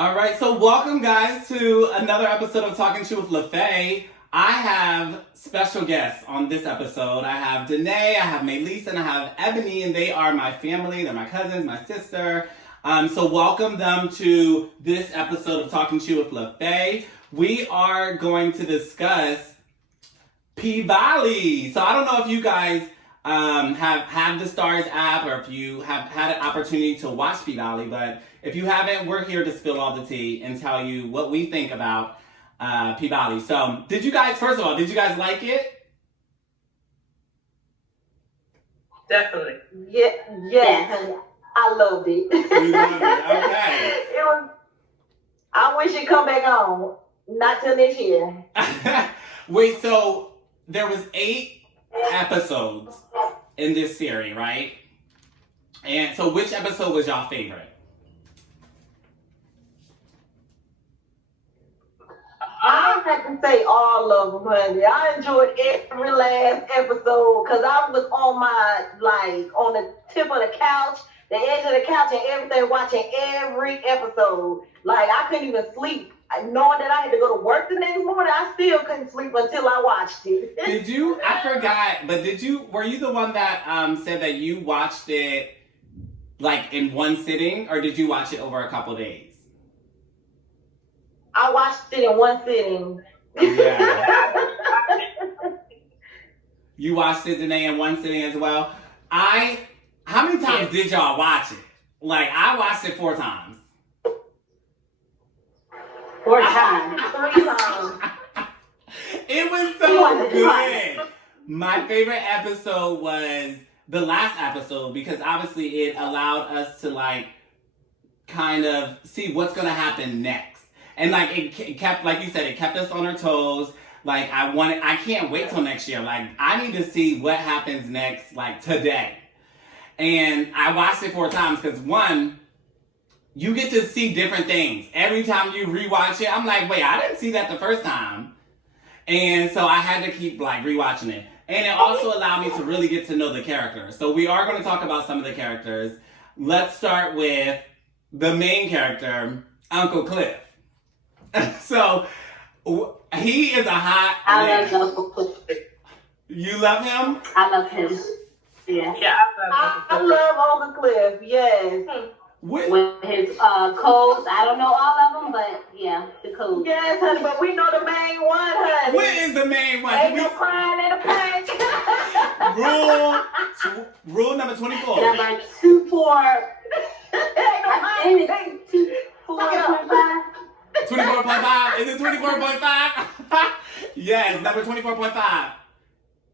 All right, so welcome guys to another episode of Talking to with LEFE. I have special guests on this episode. I have Danae, I have Maylise, and I have Ebony, and they are my family. They're my cousins, my sister. So welcome them to this episode of Talking to with LEFE. We are going to discuss p-valleys. So I don't know if you guys have the Starz app or if you have had an opportunity to watch p-valley, but if you haven't, we're here to spill all the tea and tell you what we think about p-valley. So first of all, did you guys like it? Definitely. Yes. I loved it. You loved it, okay. I wish it'd come back on. Not till this year. Wait, so there was 8 episodes in this series, right? And so which episode was y'all favorite? I have to say all of them, honey. I enjoyed every last episode because I was on the tip of the couch, the edge of the couch and everything, watching every episode. Like, I couldn't even sleep. Knowing that I had to go to work the next morning, I still couldn't sleep until I watched it. Did you? I forgot, but were you the one that said that you watched it like in one sitting, or did you watch it over a couple days? I watched it in one sitting. Yeah. You watched it, Danae, in one sitting as well? How many times did y'all watch it? Like, I watched it 4 times. 4 times. 3 times. It was so good. My favorite episode was the last episode because obviously it allowed us to like kind of see what's going to happen next. And like it kept, like you said, it kept us on our toes. Like I can't wait till next year. Like I need to see what happens next, like today. And I watched it 4 times because one, you get to see different things. Every time you rewatch it, I'm like, wait, I didn't see that the first time. And so I had to keep like rewatching it. And it also allowed me to really get to know the characters. So we are going to talk about some of the characters. Let's start with the main character, Uncle Cliff. So he is a hot I love Uncle Cliff. You love him? I love him. Yeah. I love Uncle Cliff. Yes. With his codes, I don't know all of them, but yeah, the codes. Yes, honey, but we know the main one, honey. What is the main one? Ain't no crying in a pain. Rule number 24. Number 24. Ain't no 24.5. 24.5? Is it 24.5? Yes, number 24.5.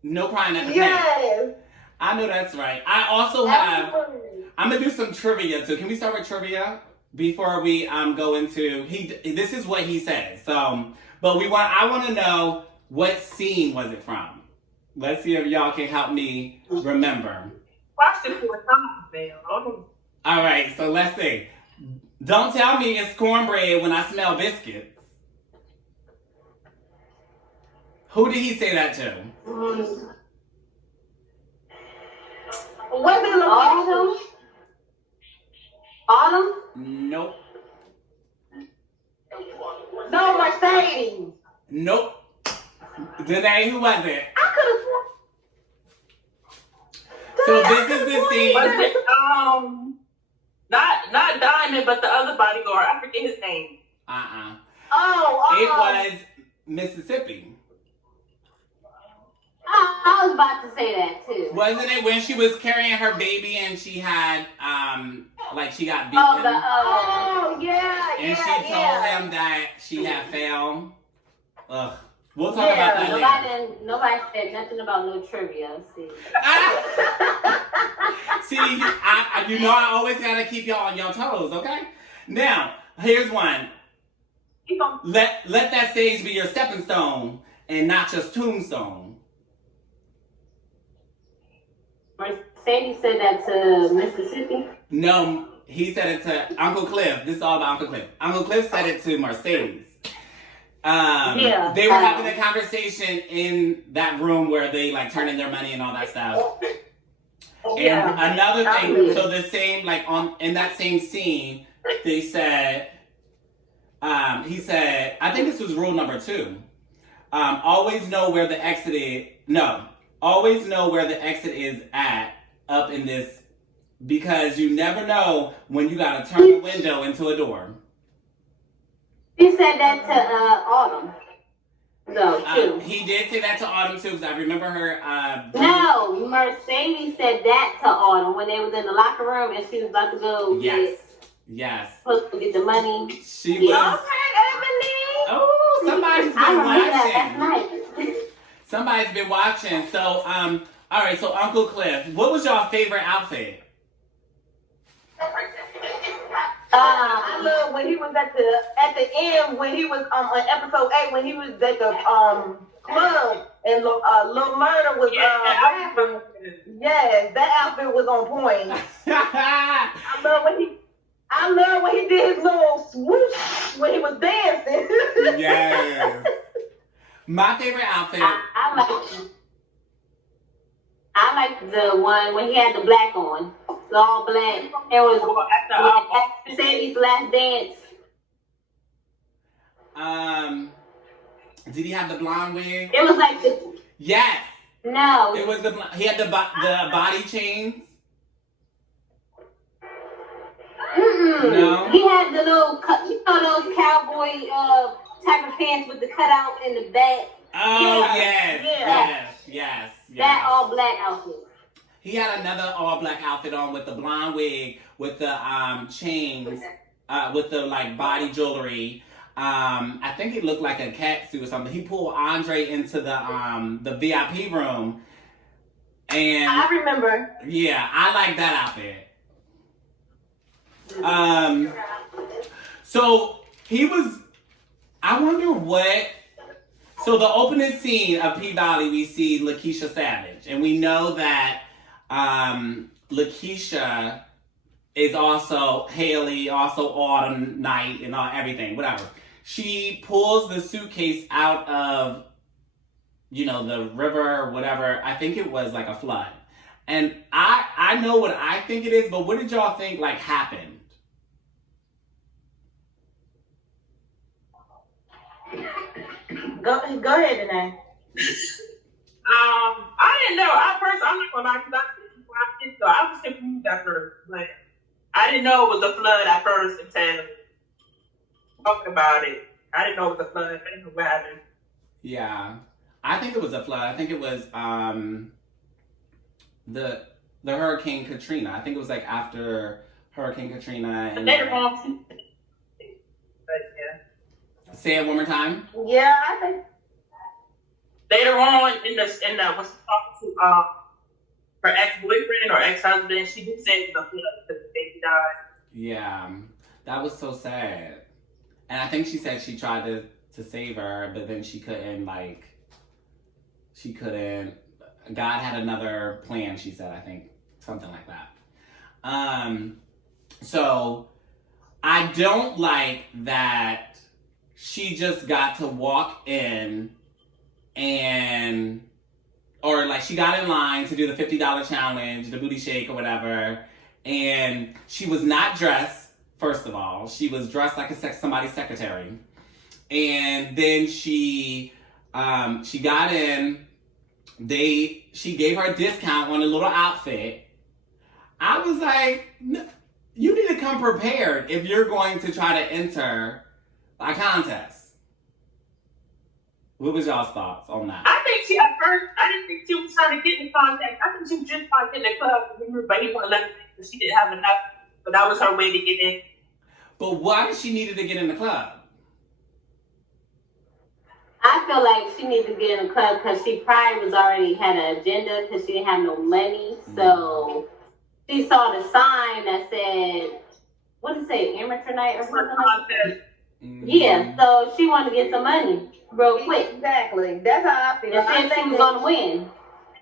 No crying at the pain. Yes. I know that's right. I also have... I'm gonna do some trivia too. Can we start with trivia before we go into this is what he says. So, but I want to know what scene was it from. Let's see if y'all can help me remember. Watched it 4 times, man. All right, so let's see. Don't tell me it's cornbread when I smell biscuits. Who did he say that to? Was it Autumn? Autumn? Nope. No, Mercedes. Nope. Danae, who was it? I could have. So this is the scene. Was it, not Diamond, but the other bodyguard. I forget his name. It was Mississippi. I was about to say that too. Wasn't it when she was carrying her baby and she had like she got beaten? Yeah. And she told him that she had failed. Ugh. We'll talk about that later. Nobody said nothing about no trivia. See, I always gotta keep y'all on your toes, okay? Now, here's one. Let that stage be your stepping stone and not just tombstone. Mercedes said that to Mississippi? No, he said it to Uncle Cliff. This is all about Uncle Cliff. Uncle Cliff said it to Mercedes. They were having a conversation in that room where they like turn in their money and all that stuff. And another thing, so the same, like in that same scene, they said, he said, I think this was rule number 2. Always know where the exit is. No, always know where the exit is at up in this, because you never know when you gotta turn a window into a door. He said that to Autumn. No, too. He did say that to Autumn too, because I remember her. No, Mercedes said that to Autumn when they was in the locker room and she was about to go. Yes. Supposed to get the money. She was. Okay, Emily. Oh, somebody's been watching. That's nice. Somebody's been watching. So, all right. So, Uncle Cliff, what was your favorite outfit? I love when he was at the end when he was on episode 8 when he was at the club and Lil Murder was rapping. Yes, that outfit was on point. I love when he did his little swoosh when he was dancing. Yes. My favorite outfit. I liked the one when he had the black on. The all black. It was after Sadie's last dance. Did he have the blonde wig? It was like the... Yes. No. It was he had the body chains. No. He had the little, those cowboy type of pants with the cutout in the back. Oh, yes. That all black outfit. He had another all black outfit on with the blonde wig, with the chains, with the like body jewelry. I think it looked like a cat suit or something. He pulled Andre into the VIP room, and I remember. Yeah, I like that outfit. So he was. I wonder what. So the opening scene of P-Valley, we see Lakeisha Savage, and we know that Lakeisha is also Haley, also Autumn Night, and everything, whatever. She pulls the suitcase out of, the river or whatever. I think it was like a flood. And I know what I think it is, but what did y'all think happened? Go ahead, Danae. I didn't know. I'm not gonna lie, because I was confused at first. Like, I didn't know it was a flood at first until talking about it. I didn't know it was a flood. I didn't know what happened. Yeah, I think it was a flood. I think it was the Hurricane Katrina. I think it was after Hurricane Katrina. And later on, but yeah. Say it one more time. Yeah, I think. Later on in the was talking to her ex-boyfriend or ex-husband, she did say it was a flood because the baby died. Yeah, that was so sad. And I think she said she tried to save her, but then she couldn't. God had another plan. She said, I think something like that. So I don't like that she just got to walk in or she got in line to do the $50 challenge, the booty shake or whatever, and she was not dressed, first of all. She was dressed like somebody's secretary. And then she got in, she gave her a discount on a little outfit. I was like, you need to come prepared if you're going to try to enter a contest. What was y'all's thoughts on that? I think I didn't think she was trying to get in contact. I think she was just trying to get in the club, but he wouldn't let her because she didn't have enough. But that was her way to get in. But why did she needed to get in the club? I feel like she needed to get in the club because she probably was already had an agenda because she didn't have no money. So she saw the sign that said, what did it say, amateur night or something like that? Yeah, so she wanted to get some money real quick. Exactly. That's how I feel. And said she was going to win.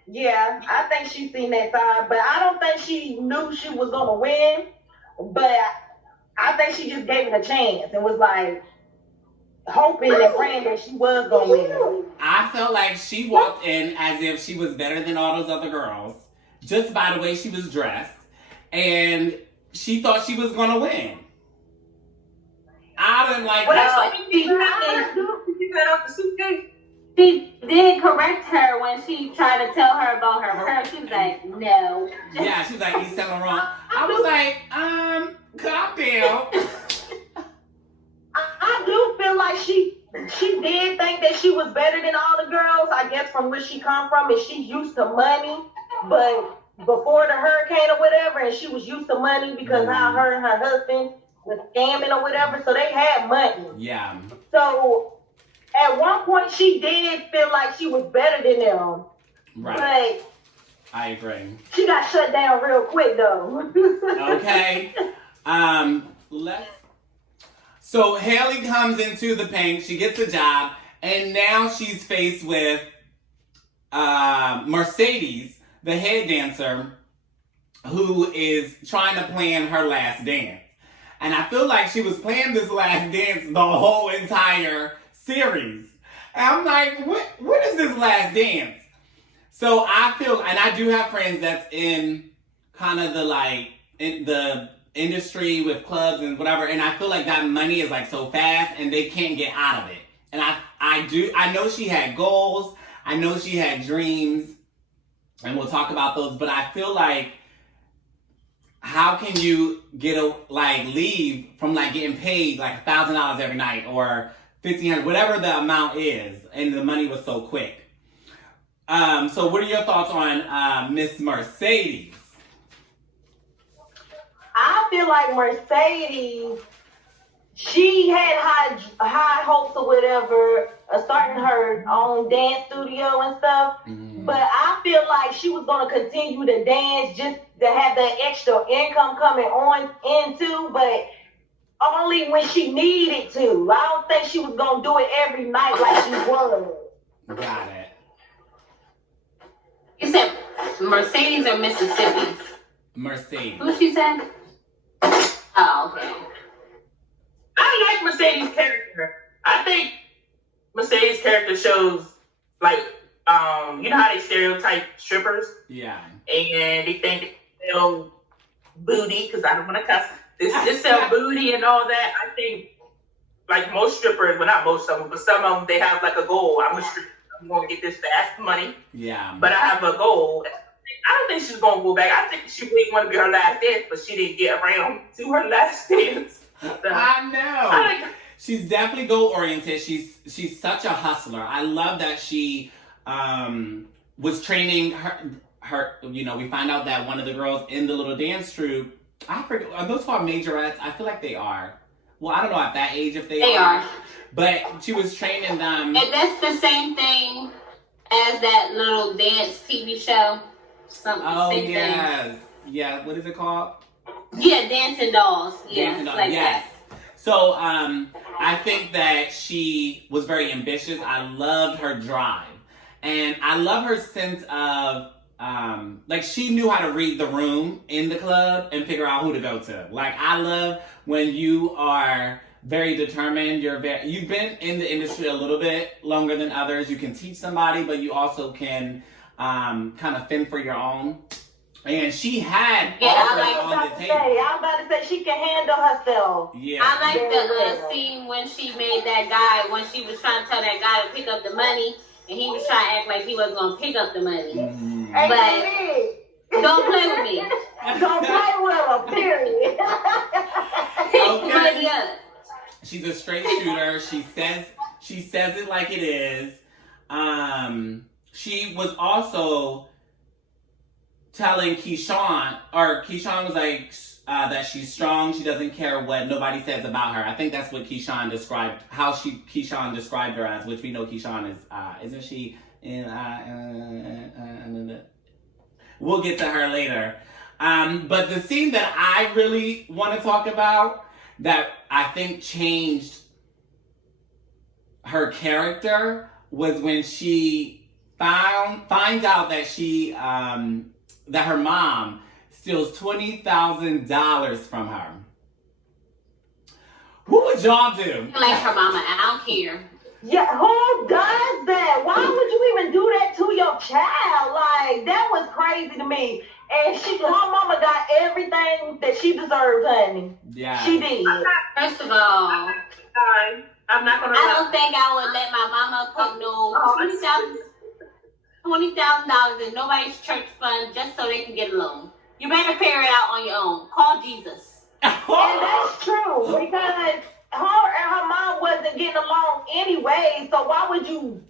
Yeah, I think she seen that sign, but I don't think she knew she was going to win. But I think she just gave it a chance and was hoping and praying that she was going to win. I felt like she walked in as if she was better than all those other girls, just by the way she was dressed, and she thought she was going to win. I didn't like Well, that's that. what she got out the suitcase. She did correct her when she tried to tell her about her purse. She was like, no. Yeah, she was like, East Saint Laurent. I was like, calm down. I do feel like she did think that she was better than all the girls. I guess from where she come from, and she's used to money. But before the hurricane or whatever, and she was used to money because how her and her husband was scamming or whatever, so they had money. Yeah. So at one point, she did feel like she was better than them. Right. But I agree. she got shut down real quick, though. Okay. So Haley comes into the paint. She gets a job, and now she's faced with Mercedes, the head dancer, who is trying to plan her last dance. And I feel like she was planning this last dance the whole entire series. And I'm like, what is this last dance? So I feel, and I do have friends that's in kind of the industry with clubs and whatever, and I feel like that money is like so fast and they can't get out of it. And I know she had goals, I know she had dreams, and we'll talk about those, but I feel like, how can you leave from getting paid like $1,000 every night or $1,500, whatever the amount is, and the money was so quick. So what are your thoughts on Miss Mercedes? I feel like Mercedes, she had high hopes or whatever, starting her own dance studio and stuff. Mm-hmm. But I feel like she was going to continue to dance just to have that extra income coming on into, but only when she needed to. I don't think she was going to do it every night like she was. Got it. You said Mercedes or Mississippi? Mercedes. Who she said? Oh, okay. I like Mercedes' character. I think Mercedes' character shows, you know how they stereotype strippers? Yeah. And they think they sell booty, because I don't want to cuss. They sell booty and all that. I think, most strippers, well, not most of them, but some of them, they have a goal. I'm a stripper. I'm going to get this fast money. Yeah. But I have a goal. I don't think she's going to go back. I think she really want to be her last dance, but she didn't get around to her last dance. So, I know. She's definitely goal-oriented. She's such a hustler. I love that she was training her. We find out that one of the girls in the little dance troupe, I forget, are those called majorettes? I feel like they are. Well, I don't know at that age if they are. But she was training them. And that's the same thing as that little dance TV show. Same yes. Thing. Yeah, what is it called? Yeah, Dancing Dolls. Yeah, Dancing Dolls. Yes. That. So I think that she was very ambitious. I loved her drive. And I love her sense of, she knew how to read the room in the club and figure out who to go to. I love when you are very determined. You've been in the industry a little bit longer than others. You can teach somebody, but you also can kind of fend for your own. And she had on the table. I'm about to say she can handle herself. Yeah. I like the scene when she made that guy, when she was trying to tell that guy to pick up the money, and he was trying to act like he wasn't going to pick up the money. Mm-hmm. But don't play with me. Don't play with her, period. Okay. Yeah. She's a straight shooter. She says it like it is. She was also telling Keyshawn was like that she's strong. She doesn't care what nobody says about her. I think that's what Keyshawn described, Keyshawn described her as, which we know Keyshawn is, isn't she in, we'll get to her later. But the scene that I really want to talk about that I think changed her character was when she finds out that that her mom steals $20,000 from her. What would y'all do? Like her mama, I don't care. Yeah, who does that? Why would you even do that to your child? That was crazy to me. And her mama got everything that she deserved, honey. Yeah. She did. First of all, I'm not gonna. I don't think I would let my mama put no $20,000 in nobody's church fund just so they can get a loan. You better figure it out on your own. Call Jesus. And that's true because her and her mom wasn't getting along anyway. So why would you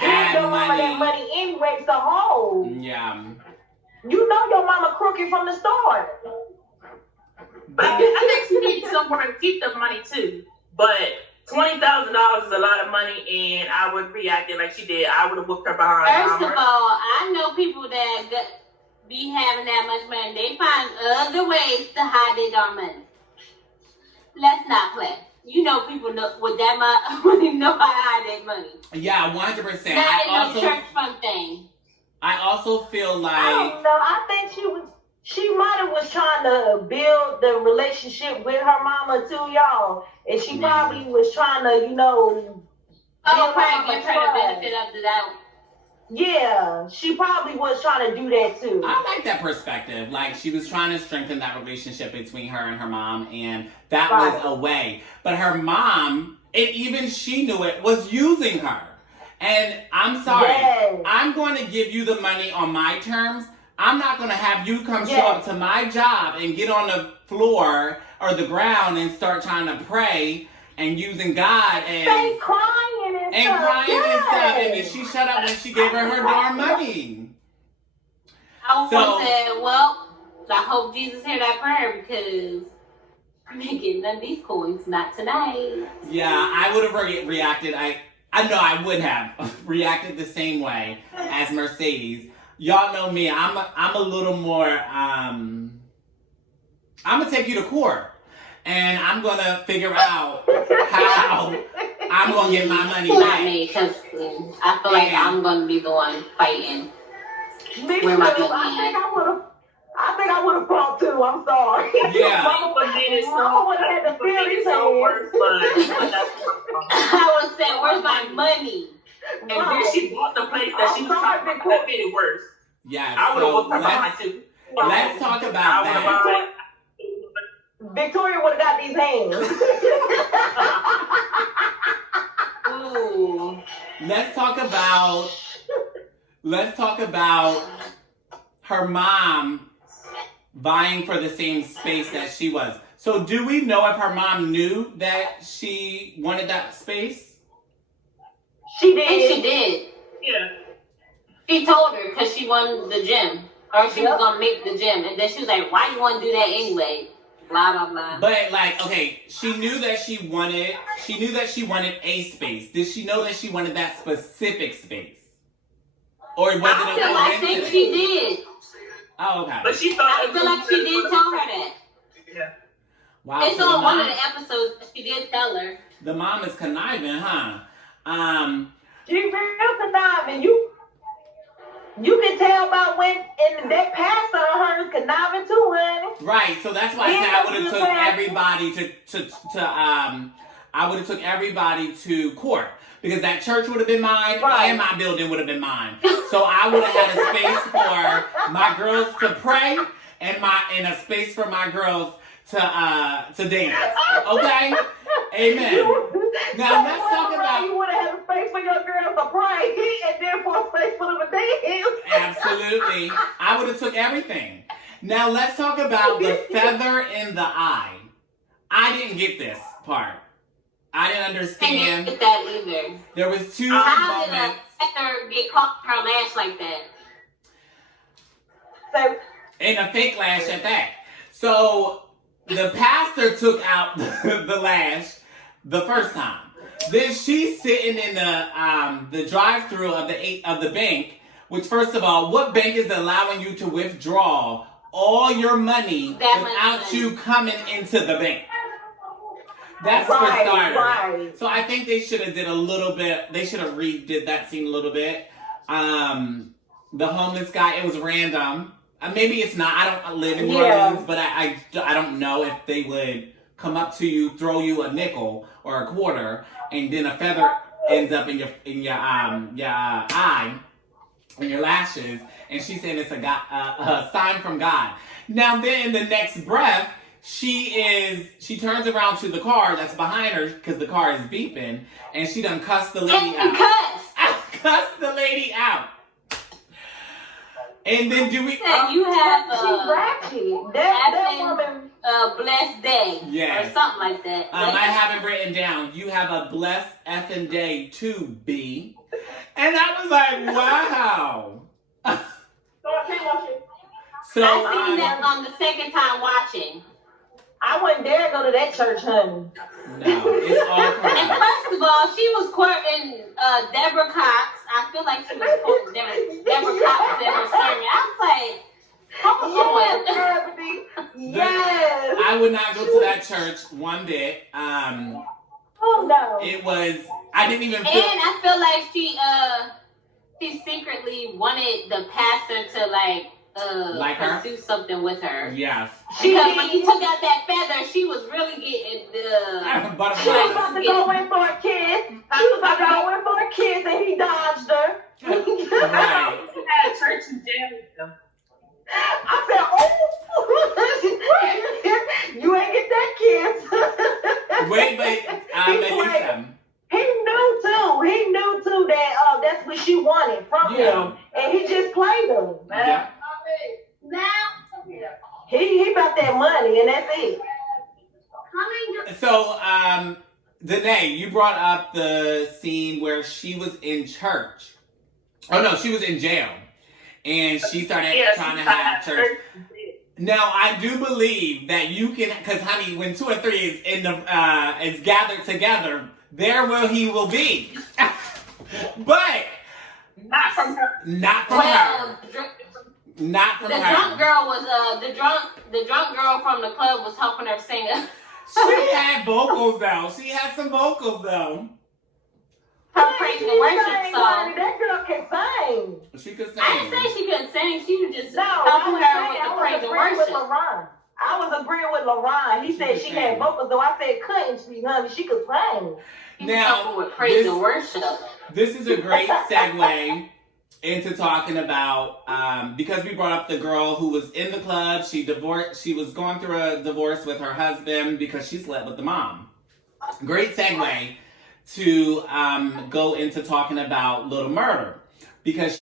give your mama that money anyway to hold? Yeah. You know your mama crooked from the start. I think she needs somewhere to keep the money too. But $20,000 is a lot of money, and I would react like she did. I would have whooped her behind. First of all, I know people that be having that much money. They find other ways to hide their darn money. Let's not play. You know people know with that money know how to hide their money. Yeah, 100%. Not in the church fund thing. I also feel like I don't know. I think she might have was trying to build the relationship with her mama too, y'all. And she probably was trying to, give her the benefit of the doubt. Yeah, she probably was trying to do that too. I like that perspective. Like, she was trying to strengthen that relationship between her and her mom, and that was a way. But her mom, and even she knew it, was using her. And I'm sorry, I'm going to give you the money on my terms. I'm not going to have you come show up to my job and get on the floor or the ground and start trying to pray and using God and crying and stuff. And then she shut up when she gave her darn money. I said, well, I hope Jesus heard that prayer because I'm not getting none of these coins, not tonight. Yeah, I would have reacted. I know I would have reacted the same way as Mercedes. Y'all know me. I'm a little more. I'm gonna take you to court, and I'm gonna figure out how I'm gonna get my money back. Not me, because I feel like I'm gonna be the one fighting. Where my money I think I would have fought too. I'm sorry. Yeah. Mama would have had to feel it so worse. I would say, where's my money? And then she bought the place that she was trying to make it worse. Yeah, I would have whooped her behind too. Let's talk about that. Victoria would have got these hands. Ooh. Let's talk about her mom vying for the same space that she was. So do we know if her mom knew that she wanted that space? She did. And she did. Yeah. She told her because she wanted the gym. Or she was going to make the gym. And then she was like, why you want to do that anyway? Blah, blah, blah. But she knew that she wanted a space. Did she know that she wanted that specific space? Or was it a coincidence? I think she did. Oh, okay. But she thought I feel like she did tell her that. Yeah. Wow. It's on one of the episodes that she did tell her. The mom is conniving, huh? She real conniving. You can tell about when and that pastor of hers conniving too, honey. Right. So that's why I said I would have took everybody to court. Because that church would have been mine and my building would have been mine. So I would have had a space for my girls to pray and a space for my girls to dance. Okay? Amen. Now let's talk about. You would have had a space for your girls to pray and then for a space for them to dance. Absolutely. I would have took everything. Now let's talk about the feather in the eye. I didn't get this part. I didn't understand. I didn't get that either. There was two How moments. did a feather get caught in her lash like that? So, And a fake lash at that. So the pastor took out the lash the first time. Then she's sitting in the drive-through of the bank. Which, first of all, what bank is allowing you to withdraw all your money without you coming into the bank? That's for starters. Right. So I think they should have did a little bit. They should have redid that scene a little bit. The homeless guy, it was random. Maybe it's not. I don't live in New Orleans, but I don't know if they would come up to you, throw you a nickel or a quarter, and then a feather ends up in your eye. on your lashes, and she's saying it's a sign from God. Now then, in the next breath, she turns around to the car that's behind her because the car is beeping, and she done cussed the lady out. Cussed the lady out. And then do we? You have she's ratchet. That woman. Blessed day. Yes. Or something like that. I have it written down. You have a blessed effing day too, B. And I was like, wow. So I seen that on the second time watching. I wouldn't dare go to that church, honey. No, it's all And crap. first of all, she was courting Deborah Cox. I feel like she was quoting Deborah Cox in her sermon. I was like, Yes. I would not go to that church one bit. Oh no. It was. I didn't even. And I feel like she secretly wanted the pastor to like her? do something with her. Yes. Because when he took out that feather, she was really getting the She was about to go in for a kiss. She was about to go in for a kiss, and he dodged her. Right. She had a church in jail with them. I said, "Oh, you ain't get that kiss." Wait, Melissa. He knew too that that's what she wanted from him, and he just played her. Yeah. He about that money, and that's it. So, Danae, you brought up the scene where she was in church. Oh no, she was in jail, and she started trying to have church. Now, I do believe that you can, because honey, when 2 or 3 is gathered together, there he will be. But Not from her. not from her. Not from the her. drunk girl was the drunk girl from the club was helping her sing. She had vocals though. She had some vocals though. Her praise and worship song. That girl can sing. She could sing. I didn't say she couldn't sing. She was just No, helping her with the praise and worship. I was agreeing with LaRon. He said she had vocals, so I said couldn't she, honey? She could sing. Now, With praise and worship. This is a great segue into talking about because we brought up the girl who was in the club. She was going through a divorce with her husband because she slept with the mom. Great segue to go into talking about Little Murder because